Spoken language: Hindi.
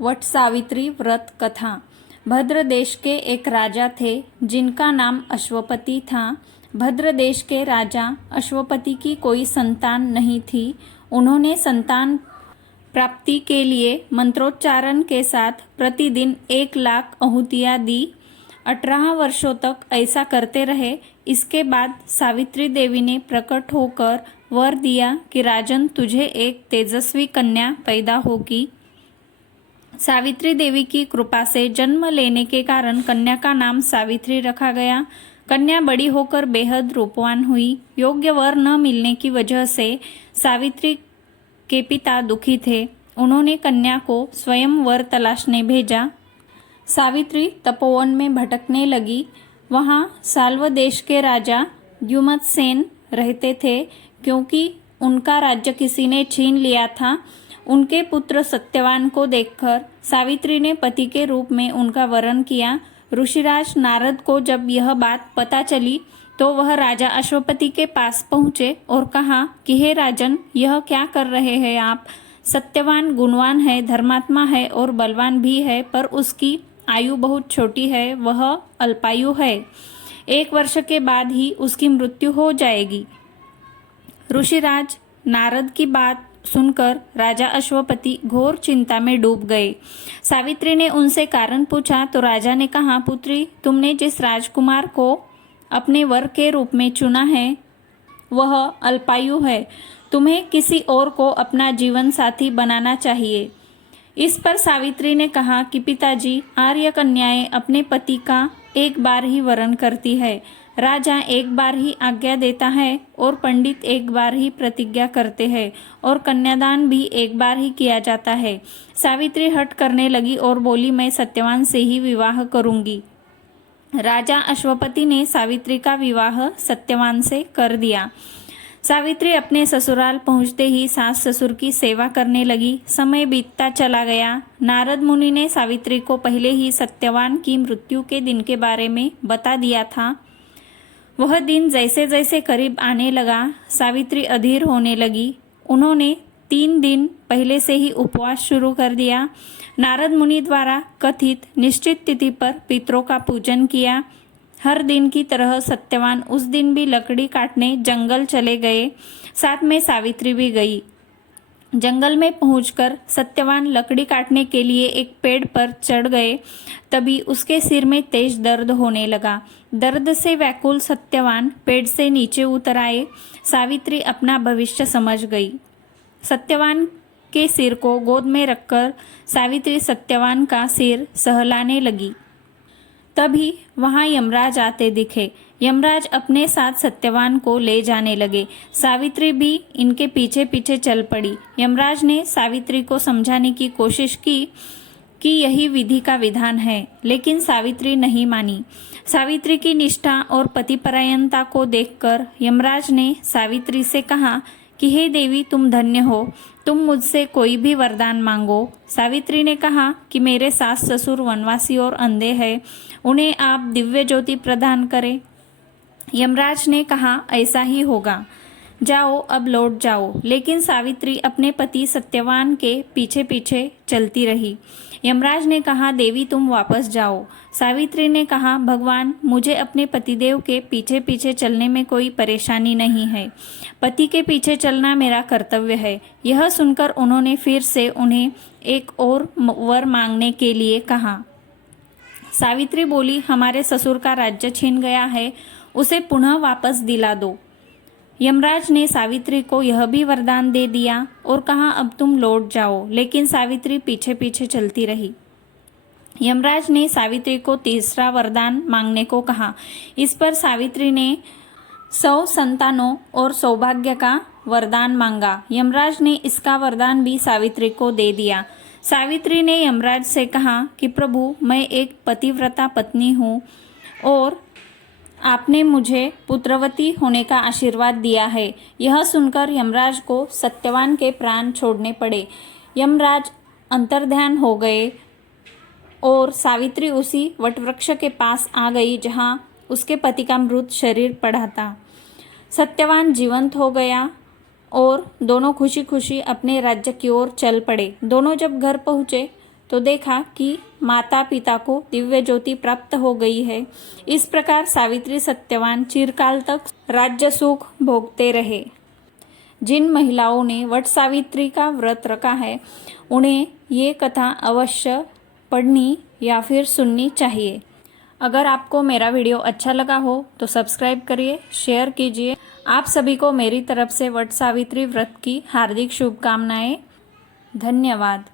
वट सावित्री व्रत कथा। भद्र देश के एक राजा थे जिनका नाम अश्वपति था। भद्र देश के राजा अश्वपति की कोई संतान नहीं थी। उन्होंने संतान प्राप्ति के लिए मंत्रोच्चारण के साथ प्रतिदिन 1,00,000 आहुतियाँ दी। 18 वर्षों तक ऐसा करते रहे। इसके बाद सावित्री देवी ने प्रकट होकर वर दिया कि राजन, तुझे एक तेजस्वी कन्या पैदा होगी। सावित्री देवी की कृपा से जन्म लेने के कारण कन्या का नाम सावित्री रखा गया। कन्या बड़ी होकर बेहद रूपवान हुई। योग्य वर न मिलने की वजह से सावित्री के पिता दुखी थे। उन्होंने कन्या को स्वयं वर तलाशने भेजा। सावित्री तपोवन में भटकने लगी। वहाँ साल्व देश के राजा द्युमत्सेन रहते थे। क्योंकि उनका राज्य किसी ने छीन लिया था, उनके पुत्र सत्यवान को देखकर सावित्री ने पति के रूप में उनका वरण किया। ऋषिराज नारद को जब यह बात पता चली तो वह राजा अश्वपति के पास पहुँचे और कहा कि हे राजन, यह क्या कर रहे हैं आप? सत्यवान गुणवान है, धर्मात्मा है और बलवान भी है, पर उसकी आयु बहुत छोटी है, वह अल्पायु है। 1 वर्ष के बाद ही उसकी मृत्यु हो जाएगी। ऋषिराज नारद की बात सुनकर राजा अश्वपति घोर चिंता में डूब गए। सावित्री ने उनसे कारण पूछा तो राजा ने कहा, पुत्री, तुमने जिस राजकुमार को अपने वर के रूप में चुना है वह अल्पायु है। तुम्हें किसी और को अपना जीवन साथी बनाना चाहिए। इस पर सावित्री ने कहा कि पिताजी, आर्य कन्याएं अपने पति का एक बार ही वरण करती है, राजा एक बार ही आज्ञा देता है और पंडित एक बार ही प्रतिज्ञा करते हैं और कन्यादान भी एक बार ही किया जाता है। सावित्री हट करने लगी और बोली, मैं सत्यवान से ही विवाह करूंगी। राजा अश्वपति ने सावित्री का विवाह सत्यवान से कर दिया। सावित्री अपने ससुराल पहुंचते ही सास ससुर की सेवा करने लगी। समय बीतता चला गया। नारद मुनि ने सावित्री को पहले ही सत्यवान की मृत्यु के दिन के बारे में बता दिया था। वह दिन जैसे जैसे करीब आने लगा, सावित्री अधीर होने लगी। उन्होंने 3 दिन पहले से ही उपवास शुरू कर दिया। नारद मुनि द्वारा कथित निश्चित तिथि पर पितरों का पूजन किया। हर दिन की तरह सत्यवान उस दिन भी लकड़ी काटने जंगल चले गए। साथ में सावित्री भी गई। जंगल में पहुंचकर सत्यवान लकड़ी काटने के लिए एक पेड़ पर चढ़ गए। तभी उसके सिर में तेज दर्द होने लगा। दर्द से व्याकुल सत्यवान पेड़ से नीचे उतर आए। सावित्री अपना भविष्य समझ गई। सत्यवान के सिर को गोद में रखकर सावित्री सत्यवान का सिर सहलाने लगी। तभी वहां यमराज आते दिखे। यमराज अपने साथ सत्यवान को ले जाने लगे। सावित्री भी इनके पीछे पीछे चल पड़ी। यमराज ने सावित्री को समझाने की कोशिश की कि यही विधि का विधान है, लेकिन सावित्री नहीं मानी। सावित्री की निष्ठा और पतिपरायणता को देखकर यमराज ने सावित्री से कहा कि हे देवी, तुम धन्य हो, तुम मुझसे कोई भी वरदान मांगो। सावित्री ने कहा कि मेरे सास ससुर वनवासी और अंधे हैं, उन्हें आप दिव्य ज्योति प्रदान करें। यमराज ने कहा, ऐसा ही होगा, जाओ अब लौट जाओ। लेकिन सावित्री अपने पति सत्यवान के पीछे पीछे चलती रही। यमराज ने कहा, देवी तुम वापस जाओ। सावित्री ने कहा, भगवान, मुझे अपने पतिदेव के पीछे पीछे चलने में कोई परेशानी नहीं है। पति के पीछे चलना मेरा कर्तव्य है। यह सुनकर उन्होंने फिर से उन्हें एक और वर मांगने के लिए कहा। सावित्री बोली, हमारे ससुर का राज्य छीन गया है, उसे पुनः वापस दिला दो। यमराज ने सावित्री को यह भी वरदान दे दिया और कहा, अब तुम लौट जाओ। लेकिन सावित्री पीछे पीछे चलती रही। यमराज ने सावित्री को तीसरा वरदान मांगने को कहा। इस पर सावित्री ने 100 संतानों और सौभाग्य का वरदान मांगा। यमराज ने इसका वरदान भी सावित्री को दे दिया। सावित्री ने यमराज से कहा कि प्रभु, मैं एक पतिव्रता पत्नी हूँ और आपने मुझे पुत्रवती होने का आशीर्वाद दिया है। यह सुनकर यमराज को सत्यवान के प्राण छोड़ने पड़े। यमराज अंतर्ध्यान हो गए और सावित्री उसी वटवृक्ष के पास आ गई जहाँ उसके पति का मृत शरीर पड़ा था। सत्यवान जीवंत हो गया और दोनों खुशी खुशी अपने राज्य की ओर चल पड़े। दोनों जब घर पहुँचे तो देखा कि माता पिता को दिव्य ज्योति प्राप्त हो गई है। इस प्रकार सावित्री सत्यवान चिरकाल तक राज्य सुख भोगते रहे। जिन महिलाओं ने वट सावित्री का व्रत रखा है उन्हें ये कथा अवश्य पढ़नी या फिर सुननी चाहिए। अगर आपको मेरा वीडियो अच्छा लगा हो तो सब्सक्राइब करिए, शेयर कीजिए। आप सभी को मेरी तरफ से वट सावित्री व्रत की हार्दिक शुभकामनाएं। धन्यवाद।